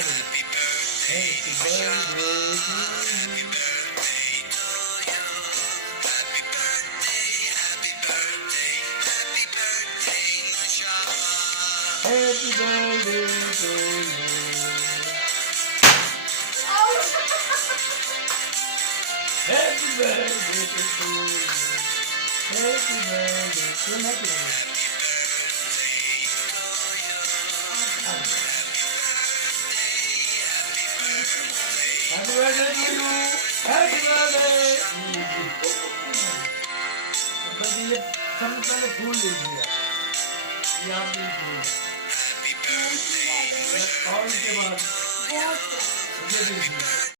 Happy birthday to you. Happy birthday to you. Happy birthday to you. Happy birthday to you. Happy birthday to you. Happy birthday. बस ये सबसे पहले फूल ले लिया ये आपने फूल और उसके बाद ये दे दिया